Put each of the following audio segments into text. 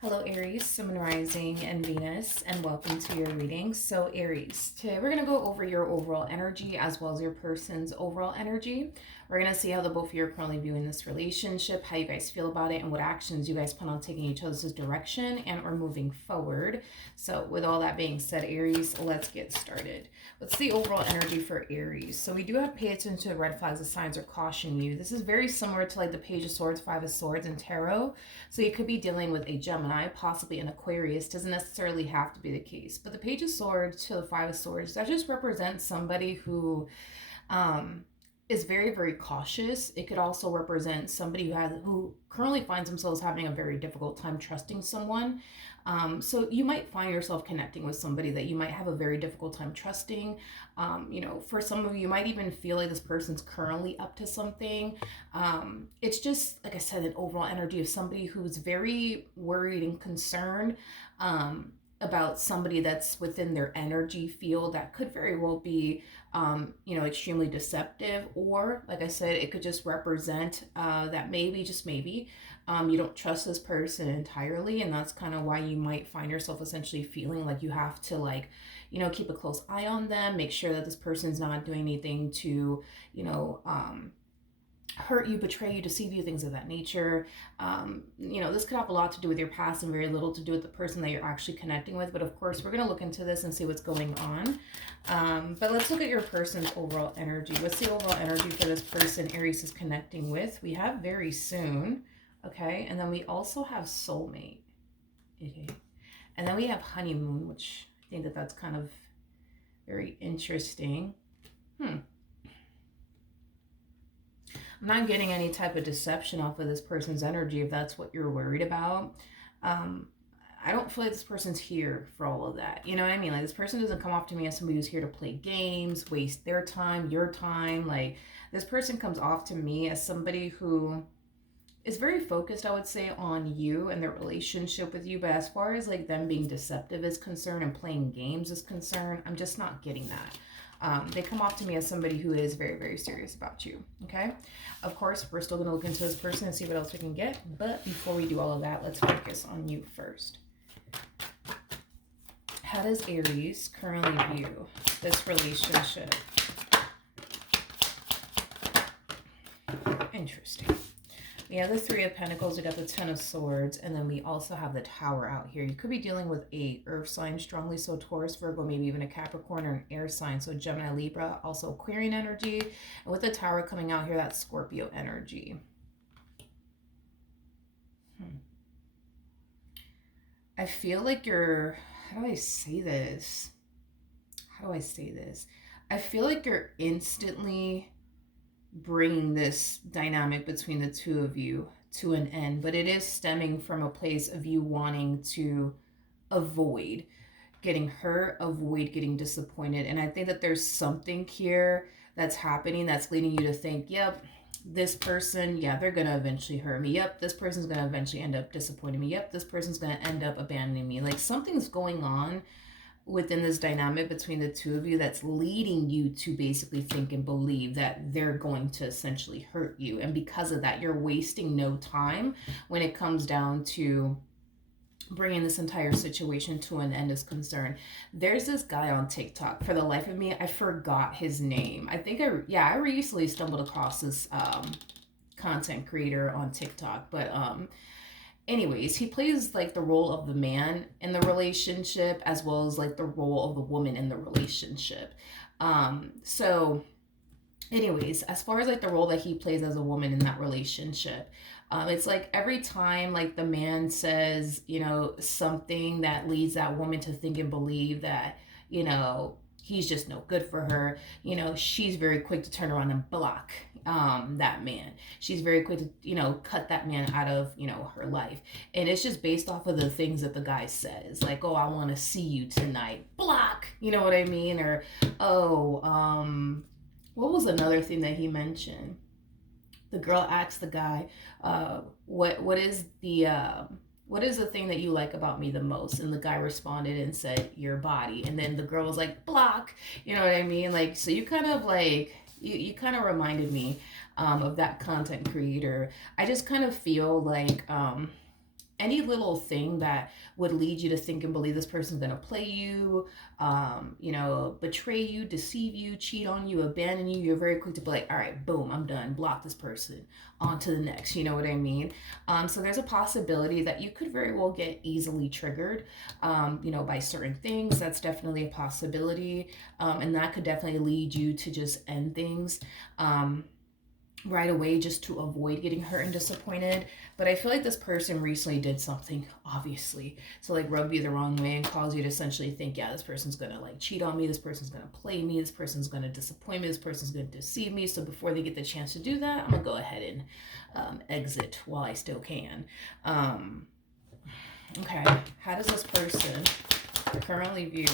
Hello, Aries, Sun, Rising, and Venus, and welcome to your reading. So, Aries, today we're going to go over your overall energy as well as your person's overall energy. We're going to see how the both of you are currently viewing this relationship, how you guys feel about it, and what actions you guys plan on taking each other's direction and or moving forward. So, with all that being said, Aries, let's get started. What's the overall energy for Aries? So, we do have pay attention to the red flags, the signs are cautioning you. This is very similar to like the Page of Swords, Five of Swords, and Tarot. So you could be dealing with a Gemini, possibly an Aquarius. Doesn't necessarily have to be the case. But the Page of Swords to the Five of Swords, that just represents somebody who is very, very cautious. It could also represent somebody who currently finds themselves having a very difficult time trusting someone. So you might find yourself connecting with somebody that you might have a very difficult time trusting. For some of you, you might even feel like this person's currently up to something. It's just, like I said, an overall energy of somebody who's very worried and concerned about somebody that's within their energy field that could very well be extremely deceptive, or like I said, it could just represent that maybe, just maybe, you don't trust this person entirely, and that's kind of why you might find yourself essentially feeling like you have to keep a close eye on them, make sure that this person's not doing anything to hurt you, betray you, deceive you, things of that nature. This could have a lot to do with your past and very little to do with the person that you're actually connecting with. But of course, we're going to look into this and see what's going on. But let's look at your person's overall energy. What's the overall energy for this person Aries is connecting with? We have very soon. Okay. And then we also have soulmate. Okay. And then we have honeymoon, which I think that's kind of very interesting. I'm not getting any type of deception off of this person's energy if that's what you're worried about. I don't feel like this person's here for all of that. You know what I mean? Like, this person doesn't come off to me as somebody who's here to play games, waste their time, your time. Like, this person comes off to me as somebody who is very focused, I would say, on you and their relationship with you. But as far as like them being deceptive is concerned and playing games is concerned, I'm just not getting that. They come off to me as somebody who is very, very serious about you. Okay. Of course, we're still going to look into this person and see what else we can get. But before we do all of that, let's focus on you first. How does Aries currently view this relationship? Interesting. We have the Three of Pentacles, we got the Ten of Swords, and then we also have the Tower out here. You could be dealing with a earth sign strongly, so Taurus, Virgo, maybe even a Capricorn or an air sign, so Gemini, Libra, also Aquarian energy. And with the Tower coming out here, that's Scorpio energy. I feel like how do I say this? I feel like you're instantly bringing this dynamic between the two of you to an end, but it is stemming from a place of you wanting to avoid getting hurt, avoid getting disappointed. And I think that there's something here that's happening that's leading you to think, yep, this person, yeah, they're gonna eventually hurt me. Yep, this person's gonna eventually end up disappointing me. Yep, this person's gonna end up abandoning me. Like, something's going on within this dynamic between the two of you that's leading you to basically think and believe that they're going to essentially hurt you. And because of that, you're wasting no time when it comes down to bringing this entire situation to an end is concerned. There's this guy on TikTok. For the life of me, I forgot his name. I recently stumbled across this content creator on TikTok, but anyways, he plays like the role of the man in the relationship as well as like the role of the woman in the relationship. So anyways, as far as like the role that he plays as a woman in that relationship, it's like every time like the man says, something that leads that woman to think and believe that, he's just no good for her, she's very quick to turn around and block that man. She's very quick to, cut that man out of, her life. And it's just based off of the things that the guy says. Like, oh, I want to see you tonight. Block. You know what I mean? Or, what was another thing that he mentioned? The girl asked the guy, what is the thing that you like about me the most? And the guy responded and said, your body. And then the girl was like, block. You know what I mean? Like, so you kind of like, you kind of reminded me of that content creator. I just kind of feel like any little thing that would lead you to think and believe this person's gonna play you, you know, betray you, deceive you, cheat on you, abandon you, you're very quick to be like, all right, boom, I'm done, block this person, on to the next, you know what I mean? So there's a possibility that you could very well get easily triggered, you know, by certain things. That's definitely a possibility, and that could definitely lead you to just end things. Right away, just to avoid getting hurt and disappointed. But I feel like this person recently did something, obviously, to like rub you the wrong way and cause you to essentially think, yeah, this person's gonna like cheat on me, this person's gonna play me, this person's gonna disappoint me, this person's gonna deceive me. So before they get the chance to do that, I'm gonna go ahead and exit while I still can. Okay, how does this person currently view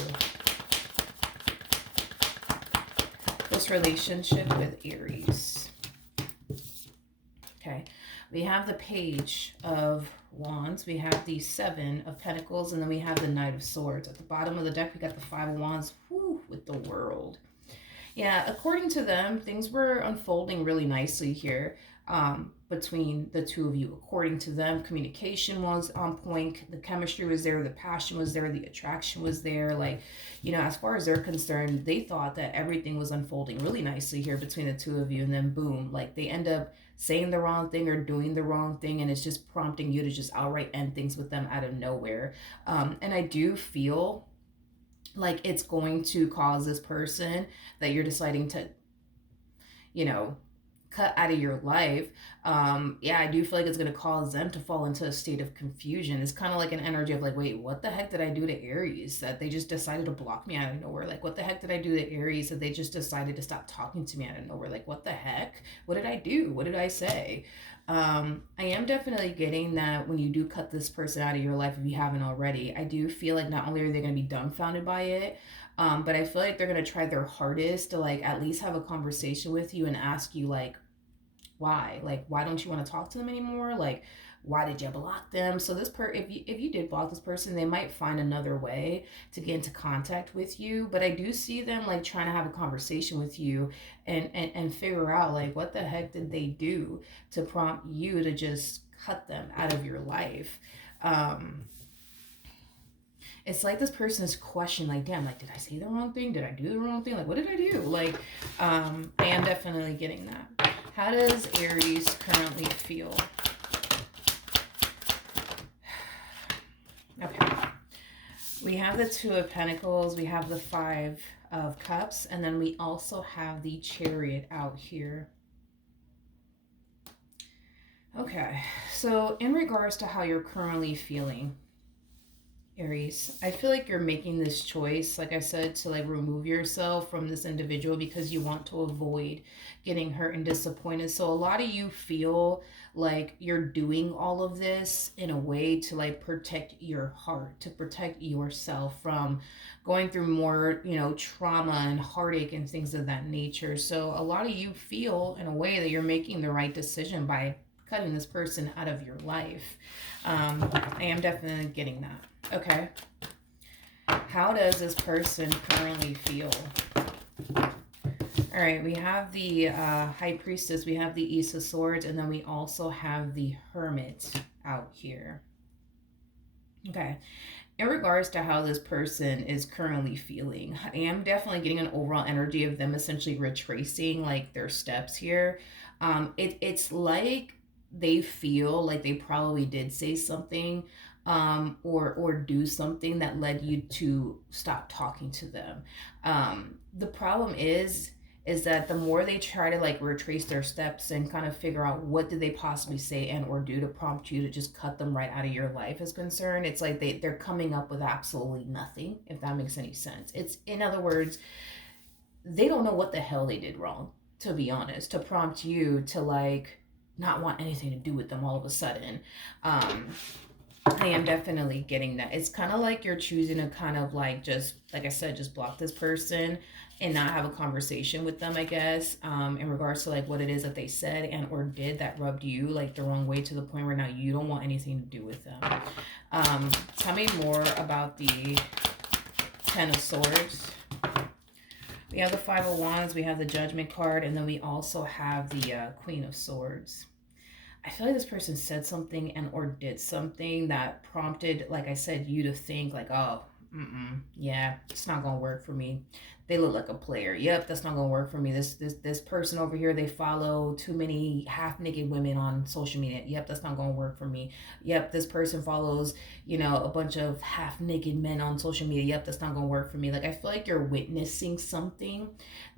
this relationship with Aries? Okay, we have the Page of Wands, we have the Seven of Pentacles, and then we have the Knight of Swords. At the bottom of the deck, we got the Five of Wands, whew, with the World. Yeah, according to them, things were unfolding really nicely here, between the two of you. According to them, communication was on point, the chemistry was there, the passion was there, the attraction was there. Like, you know, as far as they're concerned, they thought that everything was unfolding really nicely here between the two of you, and then boom, like they end up saying the wrong thing or doing the wrong thing, and it's just prompting you to just outright end things with them out of nowhere. And I do feel like it's going to cause this person that you're deciding to, you know, cut out of your life. Yeah, I do feel like it's going to cause them to fall into a state of confusion. It's kind of like an energy of like, wait, what the heck did I do to Aries that they just decided to block me out of nowhere? Like, what the heck did I do to Aries that they just decided to stop talking to me out of nowhere? Like, what the heck? What did I do? What did I say? I am definitely getting that when you do cut this person out of your life, if you haven't already, I do feel like not only are they going to be dumbfounded by it, but I feel like they're going to try their hardest to like at least have a conversation with you and ask you like, why? Like, why don't you want to talk to them anymore? Like, why did you block them? So this if you did block this person, they might find another way to get into contact with you. But I do see them like trying to have a conversation with you and figure out like what the heck did they do to prompt you to just cut them out of your life. It's like this person is questioning, like, damn, like, did I say the wrong thing? Did I do the wrong thing? Like, what did I do? Like, I am definitely getting that. How does Aries currently feel? Okay. We have the Two of Pentacles. We have the Five of Cups. And then we also have the Chariot out here. Okay. So in regards to how you're currently feeling, Aries, I feel like you're making this choice, like I said, to like remove yourself from this individual because you want to avoid getting hurt and disappointed. So a lot of you feel like you're doing all of this in a way to like protect your heart, to protect yourself from going through more, you know, trauma and heartache and things of that nature. So a lot of you feel in a way that you're making the right decision by cutting this person out of your life. I am definitely getting that. Okay. How does this person currently feel? All right, we have the High Priestess, we have the Ace of Swords, and then we also have the Hermit out here. Okay. In regards to how this person is currently feeling, I am definitely getting an overall energy of them essentially retracing like their steps here. It's like they feel like they probably did say something, or do something that led you to stop talking to them. The problem is that the more they try to like retrace their steps and kind of figure out what did they possibly say and or do to prompt you to just cut them right out of your life is concerned, it's like they're coming up with absolutely nothing, if that makes any sense. It's, in other words, they don't know what the hell they did wrong, to be honest, to prompt you to like not want anything to do with them all of a sudden. I am definitely getting that. It's kind of like you're choosing to kind of like just, like I said, just block this person and not have a conversation with them, I guess, in regards to like what it is that they said and or did that rubbed you like the wrong way to the point where now you don't want anything to do with them. Tell me more about the Ten of Swords. We have the Five of Wands, we have the Judgment card, and then we also have the Queen of Swords. I feel like this person said something and or did something that prompted, like I said, you to think like, oh, yeah, it's not gonna work for me. They look like a player. Yep, that's not gonna work for me. This person over here, they follow too many half naked women on social media. Yep, that's not gonna work for me. Yep, this person follows, a bunch of half naked men on social media. Yep, that's not gonna work for me. Like I feel like you're witnessing something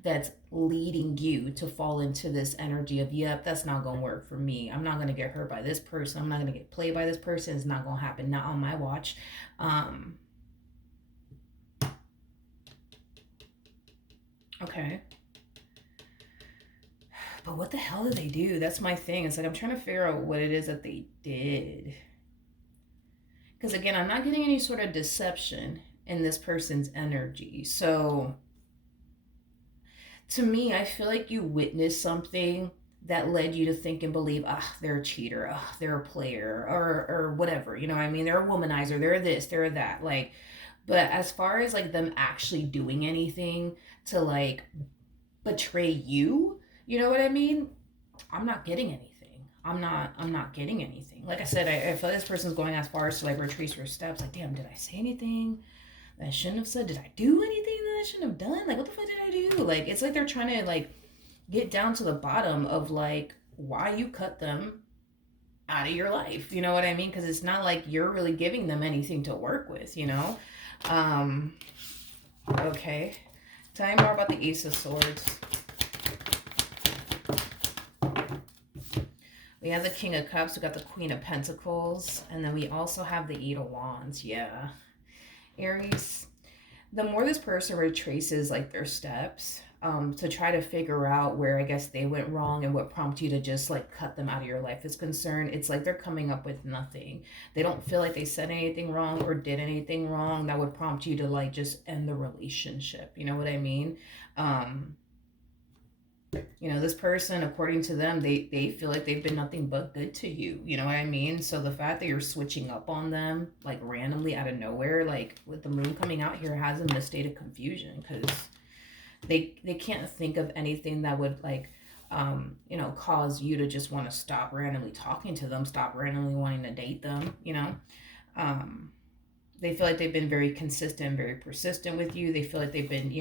that's leading you to fall into this energy of, yep, that's not gonna work for me. I'm not gonna get hurt by this person. I'm not gonna get played by this person. It's not gonna happen. Not on my watch. Um, okay. But what the hell did they do? That's my thing. It's like I'm trying to figure out what it is that they did. Because again, I'm not getting any sort of deception in this person's energy. So to me, I feel like you witnessed something that led you to think and believe, they're a cheater, they're a player, or whatever. You know what I mean? They're a womanizer, they're this, they're that. Like, but as far as like them actually doing anything to like betray you, you know what I mean? I'm not getting anything. I'm not getting anything. Like I said, I feel like this person's going as far as to like retrace your steps. Like, damn, did I say anything that I shouldn't have said? Did I do anything that I shouldn't have done? Like, what the fuck did I do? Like, it's like they're trying to like get down to the bottom of like why you cut them out of your life. You know what I mean? Because it's not like you're really giving them anything to work with, you know? Um, okay. Tell me more about the Ace of Swords. We have the King of Cups, we got the Queen of Pentacles, and then we also have the Eight of Wands. Yeah. Aries, the more this person retraces like their steps, to try to figure out where I guess they went wrong and what prompted you to just like cut them out of your life is concerned, it's like they're coming up with nothing. They don't feel like they said anything wrong or did anything wrong that would prompt you to like just end the relationship. You know what I mean? This person, according to them, they feel like they've been nothing but good to you. You know what I mean? So the fact that you're switching up on them like randomly out of nowhere, like with the moon coming out here, has them in a state of confusion because they can't think of anything that would like cause you to just want to stop randomly talking to them, stop randomly wanting to date them. Um, they feel like they've been very consistent, very persistent with you. They feel like they've been,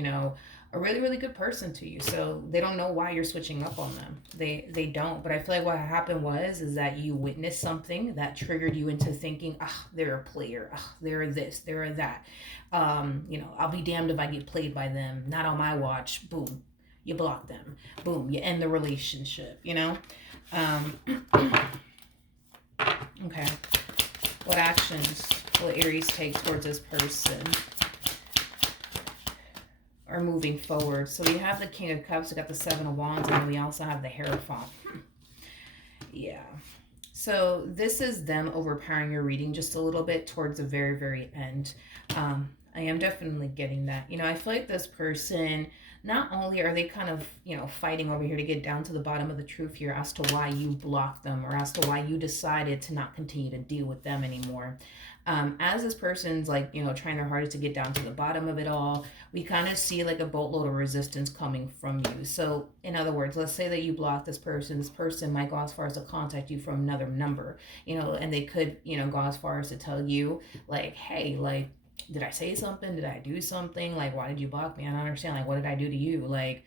a really, really good person to you. So they don't know why you're switching up on them. They don't. But I feel like what happened is that you witnessed something that triggered you into thinking, they're a player. They're this, they're that. I'll be damned if I get played by them. Not on my watch. Boom. You block them. Boom. You end the relationship, Okay. What actions will Aries take towards this person or moving forward? So we have the King of Cups, we got the Seven of Wands, and then we also have the Hierophant. Yeah. So this is them overpowering your reading just a little bit towards the very, very end. I am definitely getting that. I feel like this person, not only are they kind of, fighting over here to get down to the bottom of the truth here as to why you blocked them or as to why you decided to not continue to deal with them anymore. As this person's like, trying their hardest to get down to the bottom of it all, we kind of see like a boatload of resistance coming from you. So in other words, let's say that you block this person might go as far as to contact you from another number, and they could, go as far as to tell you like, hey, like, did I say something? Did I do something? Like, why did you block me? I don't understand. Like, what did I do to you? Like,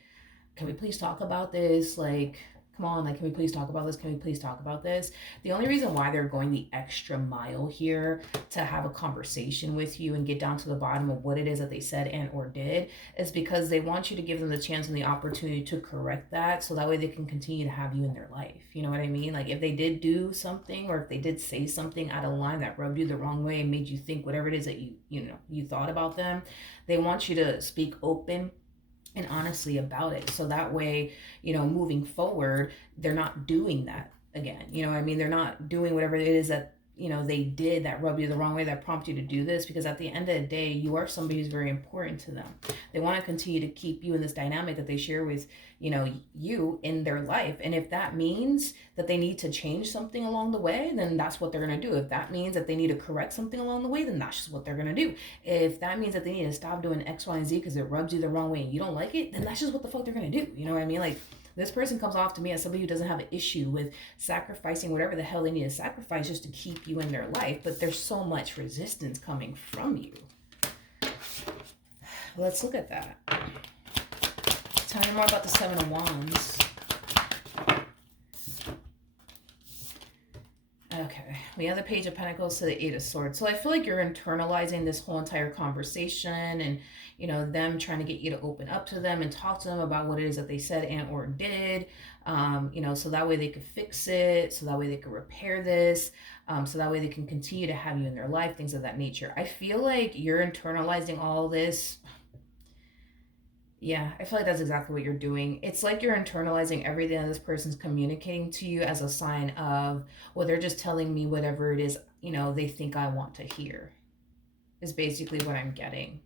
can we please talk about this? Like, come on, like, can we please talk about this? Can we please talk about this? The only reason why they're going the extra mile here to have a conversation with you and get down to the bottom of what it is that they said and or did is because they want you to give them the chance and the opportunity to correct that, so that way they can continue to have you in their life. You know what I mean? Like, if they did do something or if they did say something out of line that rubbed you the wrong way and made you think whatever it is that you thought about them, they want you to speak open and honestly about it, so that way, moving forward, they're not doing that again. You know what I mean? They're not doing whatever it is that they did that rubbed you the wrong way, that prompted you to do this, because at the end of the day, you are somebody who's very important to them. They want to continue to keep you in this dynamic that they share with you in their life. And if that means that they need to change something along the way, then that's what they're going to do. If that means that they need to correct something along the way, then that's just what they're going to do. If that means that they need to stop doing X, Y, and Z because it rubs you the wrong way and you don't like it, then that's just what the fuck they're going to do. You know what I mean? Like, This person comes off to me as somebody who doesn't have an issue with sacrificing whatever the hell they need to sacrifice just to keep you in their life, but there's so much resistance coming from you. Let's look at that. Tell me more about the Seven of Wands. Okay, we have the Page of Pentacles to the Eight of Swords. So I feel like you're internalizing this whole entire conversation and, you know, them trying to get you to open up to them and talk to them about what it is that they said and or did, you know, so that way they could fix it, so that way they could repair this, so that way they can continue to have you in their life, things of that nature. I feel like you're internalizing all this. Yeah, I feel like that's exactly what you're doing. It's like you're internalizing everything that this person's communicating to you as a sign of, well, they're just telling me whatever it is, you know, they think I want to hear, is basically what I'm getting.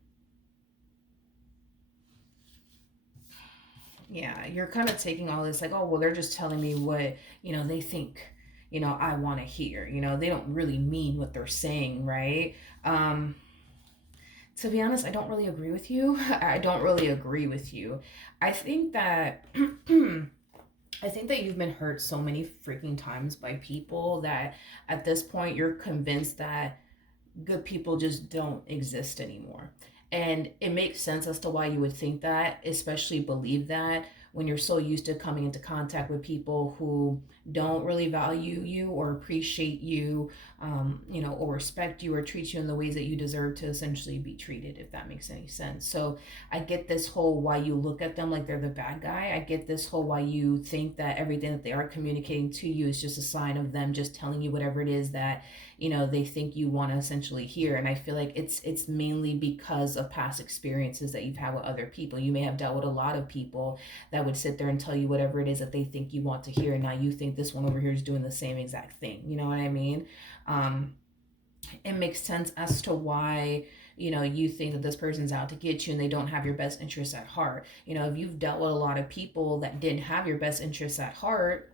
Yeah, you're kind of taking all this like, oh, well, they're just telling me what, you know, they think, you know, I want to hear. You know, they don't really mean what they're saying, right? To be honest, I don't really agree with you. I don't really agree with you. I think that I think that you've been hurt so many freaking times by people that at this point you're convinced that good people just don't exist anymore. And it makes sense as to why you would think that, especially believe that when you're so used to coming into contact with people who don't really value you or appreciate you, you know, or respect you or treat you in the ways that you deserve to essentially be treated, if that makes any sense. So I get this whole why you look at them like they're the bad guy. I get this whole why you think that everything that they are communicating to you is just a sign of them just telling you whatever it is that, you know, they think you want to essentially hear. And I feel like it's mainly because of past experiences that you've had with other people. You may have dealt with a lot of people that would sit there and tell you whatever it is that they think you want to hear, and now you think this one over here is doing the same exact thing. You know what I mean? It makes sense as to why, you know, you think that this person's out to get you and they don't have your best interests at heart. You know, if you've dealt with a lot of people that didn't have your best interests at heart,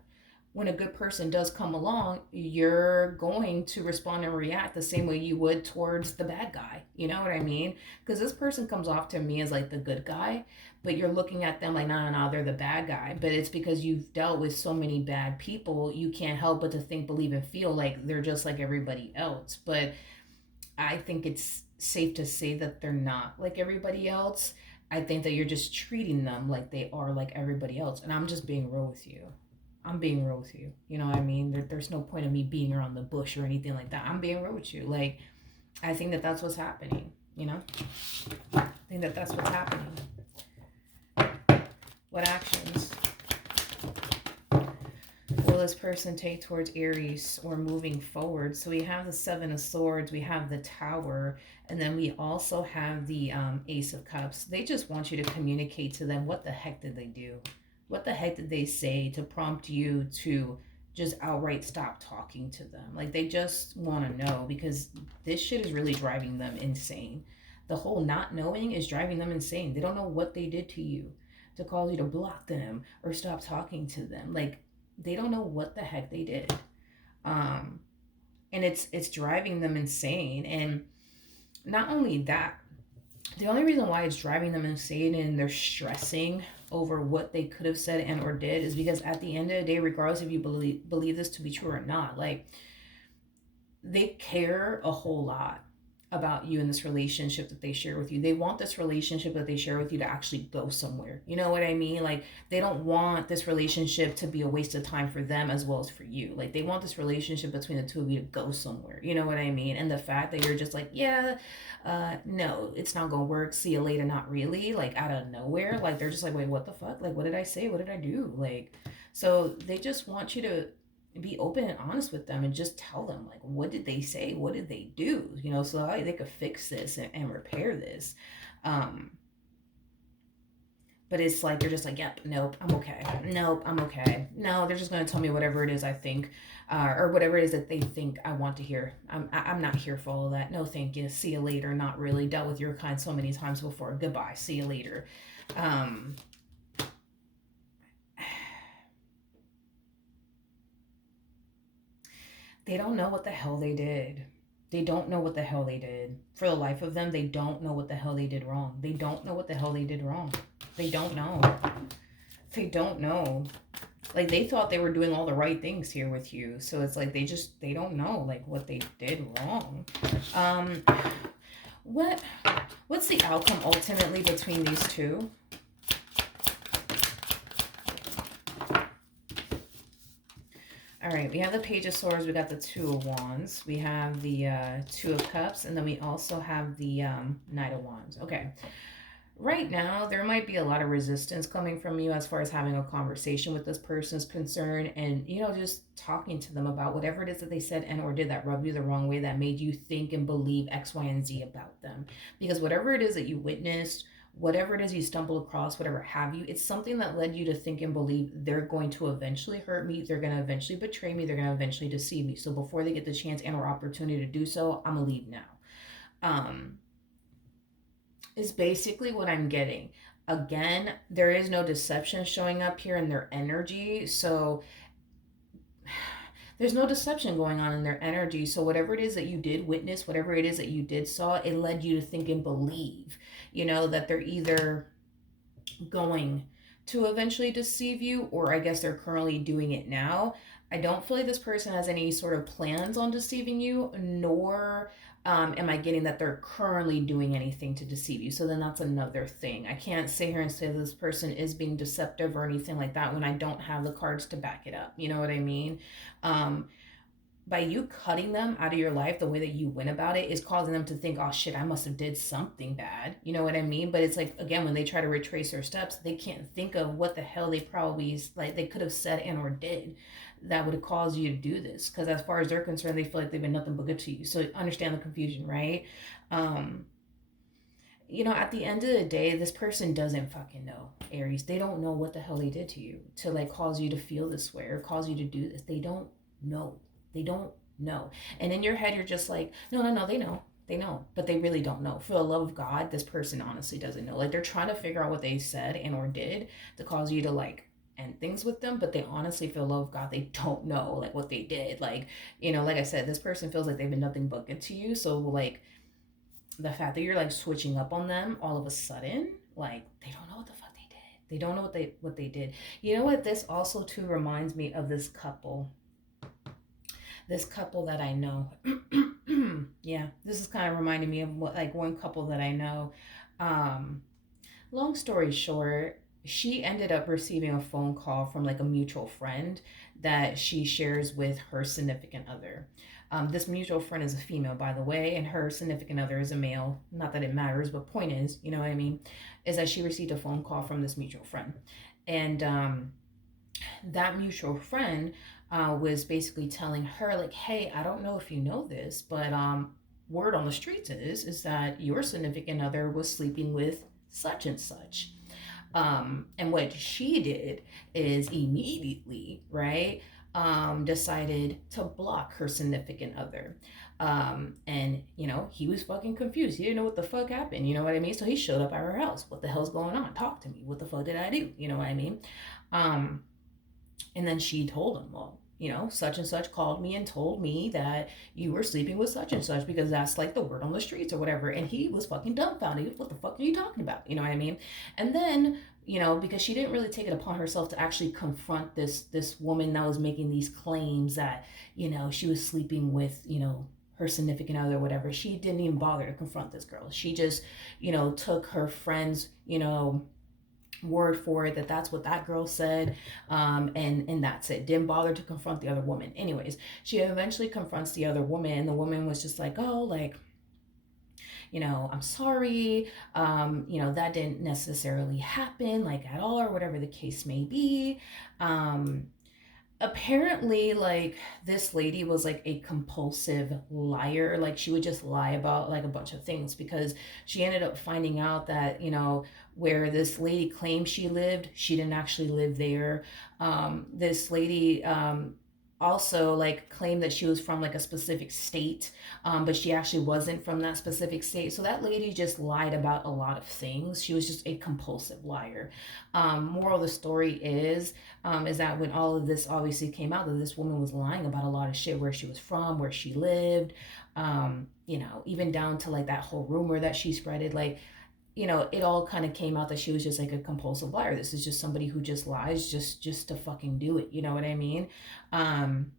when a good person does come along, you're going to respond and react the same way you would towards the bad guy. You know what I mean? Because this person comes off to me as like the good guy, but you're looking at them like, no, they're the bad guy. But it's because you've dealt with so many bad people, you can't help but to think, believe, and feel like they're just like everybody else. But I think it's safe to say that they're not like everybody else. I think that you're just treating them like they are like everybody else. And I'm just being real with you. I'm being real with you. You know what I mean? There's no point of me being around the bush or anything like that. I'm being real with you. Like, I think that that's what's happening. You know? I think that that's what's happening. What actions will this person take towards Aries or moving forward? So we have the Seven of Swords, we have the Tower, and then we also have the Ace of Cups. They just want you to communicate to them, what the heck did they do? What the heck did they say to prompt you to just outright stop talking to them? Like, they just want to know, because this shit is really driving them insane. The whole not knowing is driving them insane. They don't know what they did to you to cause you to block them or stop talking to them. Like, they don't know what the heck they did. And it's driving them insane. And not only that, the only reason why it's driving them insane and they're stressing over what they could have said and or did is because at the end of the day, regardless if you believe this to be true or not, like, they care a whole lot about you in this relationship that they share with you. They want this relationship that they share with you to actually go somewhere. You know what I mean? Like, they don't want this relationship to be a waste of time for them as well as for you. Like, they want this relationship between the two of you to go somewhere. You know what I mean? And the fact that you're just like, yeah, no, it's not gonna work. See you later. Not really. Like, out of nowhere. Like, they're just like, wait, what the fuck? Like, what did I say? What did I do? Like, so they just want you to be open and honest with them and just tell them, like, what did they say, what did they do, you know, so that they could fix this and repair this. But it's like they're just like, yep, nope, I'm okay, nope, I'm okay. No, they're just going to tell me whatever it is I think, or whatever it is that they think I want to hear. I'm not here for all of that. No thank you, see you later. Not really. Dealt with your kind so many times before. Goodbye, see you later. They don't know what the hell they did. They don't know what the hell they did. For the life of them, they don't know what the hell they did wrong. They don't know what the hell they did wrong. They don't know. They don't know. Like they thought they were doing all the right things here with you. So it's like they don't know like what they did wrong. Um what what's the outcome ultimately between these two? All right, we have the Page of Swords, we got the Two of Wands, we have the Two of Cups, and then we also have the Knight of Wands. Okay. Right now, there might be a lot of resistance coming from you as far as having a conversation with this person is concerned, and just talking to them about whatever it is that they said and or did that rubbed you the wrong way, that made you think and believe X, Y, and Z about them. Because whatever it is that you witnessed, whatever it is you stumbled across, whatever have you, it's something that led you to think and believe they're going to eventually hurt me, they're going to eventually betray me, they're going to eventually deceive me. So before they get the chance and or opportunity to do so, I'm gonna leave now. Um, is basically what I'm getting. Again, there is no deception showing up here in their energy. So there's no deception going on in their energy. So whatever it is that you did witness, whatever it is that you did saw, it led you to think and believe, that they're either going to eventually deceive you, or I guess they're currently doing it now. I don't feel like this person has any sort of plans on deceiving you, nor am I getting that they're currently doing anything to deceive you. So then that's another thing. I can't sit here and say this person is being deceptive or anything like that when I don't have the cards to back it up. You know what I mean? Um, by you cutting them out of your life, the way that you went about it is causing them to think, oh shit, I must have did something bad. You know what I mean? But it's like, again, when they try to retrace their steps, they can't think of what the hell they probably like they could have said and or did that would have caused you to do this. Because as far as they're concerned, they feel like they've been nothing but good to you. So understand the confusion, right? um at the end of the day, this person doesn't fucking know, Aries. They don't know what the hell they did to you to like cause you to feel this way or cause you to do this. They don't know. They don't know. And in your head, you're just like, no, no, no, they know. They know, but they really don't know. For the love of God, this person honestly doesn't know. Like they're trying to figure out what they said and or did to cause you to like end things with them, but they honestly, for the love of God, they don't know like what they did. Like, like I said, this person feels like they've been nothing but good to you. So like the fact that you're like switching up on them all of a sudden, like they don't know what the fuck they did. They don't know what they did. You know what? This also too reminds me of this couple. This couple that I know. Yeah, this is kind of reminding me of what like one couple that I know. Um, Long story short, she ended up receiving a phone call from like a mutual friend that she shares with her significant other. This mutual friend is a female, by the way, and her significant other is a male. Not that it matters, but point is, you know what I mean, is that she received a phone call from this mutual friend, and that mutual friend was basically telling her like, hey, I don't know if you know this, but word on the streets is that your significant other was sleeping with such and such. And what she did is immediately, right, decided to block her significant other. And he was fucking confused. He didn't know what the fuck happened. You know what I mean? So he showed up at her house. What the hell's going on? Talk to me. What the fuck did I do? You know what I mean? Um, and then she told him, well, such and such called me and told me that you were sleeping with such and such because that's like the word on the streets or whatever. And he was fucking dumbfounded. What the fuck are you talking about? You know what I mean? And then, because she didn't really take it upon herself to actually confront this woman that was making these claims that, she was sleeping with, her significant other or whatever. She didn't even bother to confront this girl. She just, took her friend's, word for it that that's what that girl said, and that's it. Didn't bother to confront the other woman. Anyways, she eventually confronts the other woman, and the woman was just like, oh, like, I'm sorry, that didn't necessarily happen like at all, or whatever the case may be. Apparently, like, this lady was like a compulsive liar. Like, she would just lie about like a bunch of things, because she ended up finding out that, where this lady claimed she lived, she didn't actually live there. This lady also like claimed that she was from like a specific state, but she actually wasn't from that specific state. So that lady just lied about a lot of things. She was just a compulsive liar. Moral of the story is that when all of this obviously came out, that this woman was lying about a lot of shit, where she was from, where she lived, even down to like that whole rumor that she spreaded. Like, it all kind of came out that she was just like a compulsive liar. This is just somebody who just lies just to fucking do it. You know what I mean? Um,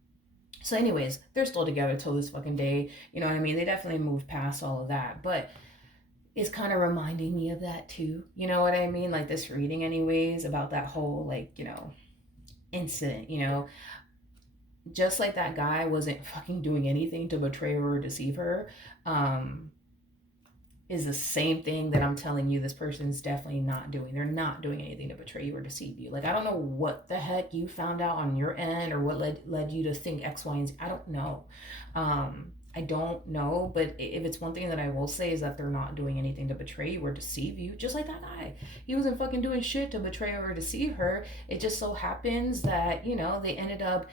so anyways, they're still together till this fucking day. You know what I mean? They definitely moved past all of that. But it's kind of reminding me of that too. You know what I mean? Like this reading anyways about that whole like, incident, just like that guy wasn't fucking doing anything to betray her or deceive her. Um, is the same thing that I'm telling you this person's definitely not doing. They're not doing anything to betray you or deceive you. Like I don't know what the heck you found out on your end or what led you to think X, Y, and Z. I don't know. I don't know, but if it's one thing that I will say is that they're not doing anything to betray you or deceive you. Just like that guy, he wasn't fucking doing shit to betray her or deceive her. It just so happens that they ended up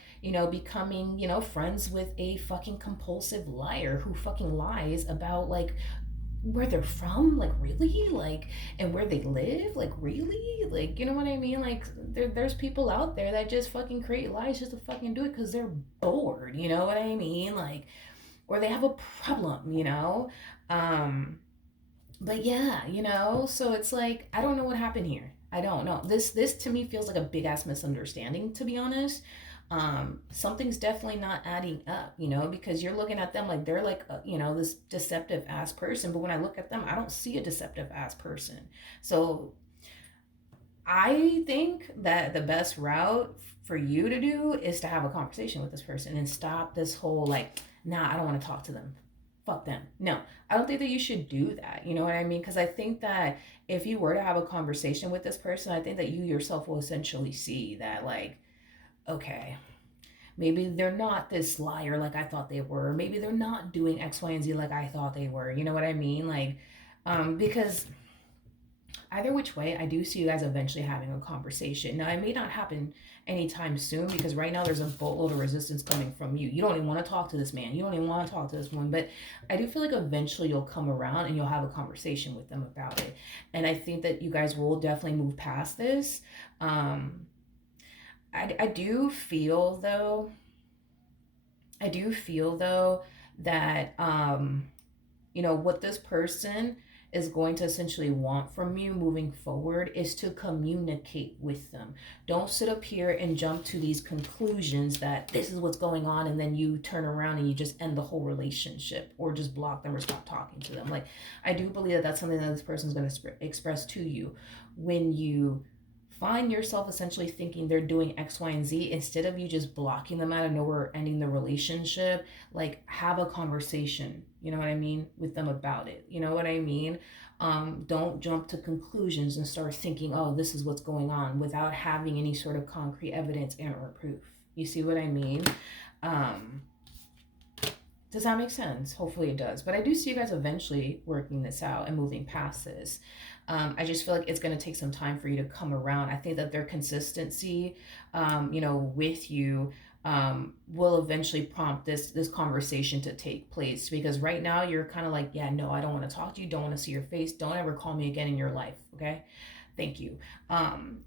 becoming friends with a fucking compulsive liar who fucking lies about like where they're from, like really, like, and where they live, like really, like, you know what I mean? Like there's people out there that just fucking create lies just to fucking do it because they're bored, you know what I mean? Like, or they have a problem, um but yeah, so it's like I don't know what happened here. I don't know. This to me feels like a big ass misunderstanding, to be honest. Something's definitely not adding up, because you're looking at them like they're like this deceptive ass person, but when I look at them, I don't see a deceptive ass person. So I think that the best route for you to do is to have a conversation with this person and stop this whole like, nah, I don't want to talk to them. Fuck them. No, I don't think that you should do that. You know what I mean? Because I think that if you were to have a conversation with this person, I think that you yourself will essentially see that, like, okay, maybe they're not this liar like I thought they were. Maybe they're not doing X, Y, and Z like I thought they were. You know what I mean? Like, because either which way, I do see you guys eventually having a conversation. Now, it may not happen anytime soon because right now there's a boatload of resistance coming from you. You don't even want to talk to this man. You don't even want to talk to this woman. But I do feel like eventually you'll come around and you'll have a conversation with them about it. And I think that you guys will definitely move past this. Um, I do feel though, that what this person is going to essentially want from you moving forward is to communicate with them. Don't sit up here and jump to these conclusions that this is what's going on and then you turn around and you just end the whole relationship or just block them or stop talking to them. Like, I do believe that that's something that this person is going to express to you when you find yourself essentially thinking they're doing X, Y, and Z. Instead of you just blocking them out of nowhere or ending the relationship, like have a conversation, you know what I mean, with them about it. You know what I mean? Don't jump to conclusions and start thinking, oh, this is what's going on without having any sort of concrete evidence and or proof. You see what I mean? Um, does that make sense? Hopefully it does. But I do see you guys eventually working this out and moving past this. I just feel like it's going to take some time for you to come around. I think that their consistency, with you, will eventually prompt this conversation to take place. Because right now you're kind of like, yeah, no, I don't want to talk to you. Don't want to see your face. Don't ever call me again in your life. Okay. Thank you.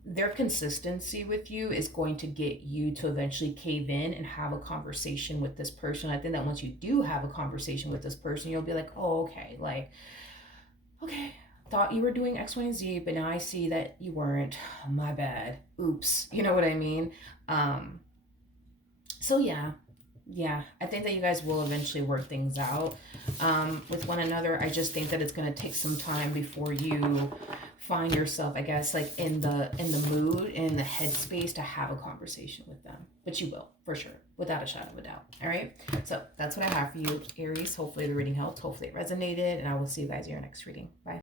Their consistency with you is going to get you to eventually cave in and have a conversation with this person. I think that once you do have a conversation with this person, you'll be like, oh, okay, like, okay, thought you were doing X, Y, and Z, but now I see that you weren't. My bad. Oops. You know what I mean? Um, so yeah, I think that you guys will eventually work things out with one another. I just think that it's going to take some time before you find yourself, I guess, like in the mood, in the headspace to have a conversation with them. But you will, for sure, without a shadow of a doubt. All right. So that's what I have for you, Aries. Hopefully the reading helped. Hopefully it resonated, and I will see you guys in your next reading. Bye.